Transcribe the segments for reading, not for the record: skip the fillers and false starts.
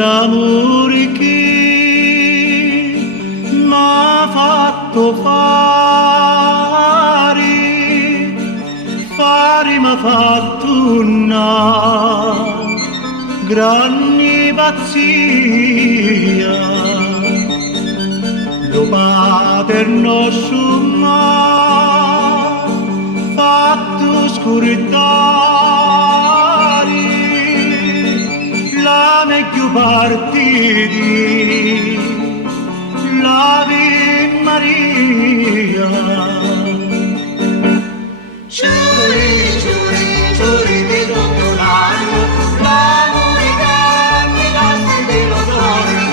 Amore che m'ha fatto fare m'ha fatto una grande pazzia. Lo paterno m'ha fatto scorrettare la meglio partiti, l'Ave Maria. Giuri, giuri, giuri di tutto l'anno, l'amore che mi dasti te lo torno.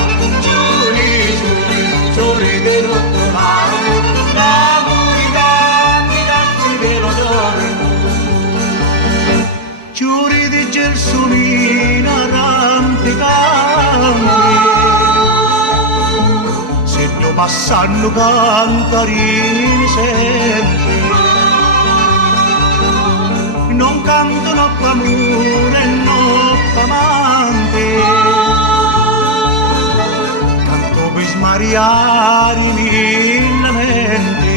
Giuri, giuri, giuri di tutto l'anno, l'amore che mi dasti te lo torno. Giuri di gelsomina rampicante, se tu passano cantarini sempre. Non cantano più amore e non più amante, canto per smariare i lamenti.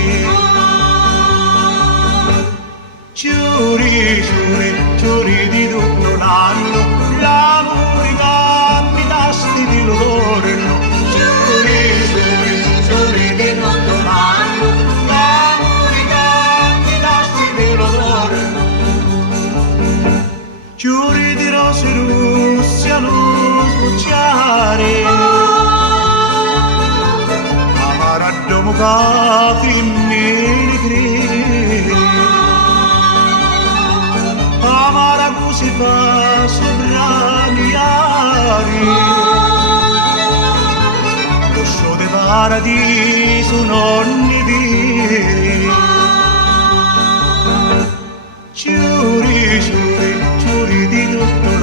Giuri, giuri, giuri di tutto l'anno, l'amore che mi dasti di lo torno. Giuri, giuri, giuri di tutto l'anno, l'amore che mi dasti di lo torno. Giuri di rose rosse allo sbocciare, amara domo capi mi amara così fa sopra miari, lo show de paradiso non ne viri. Giuri, giuri, giuri di tutto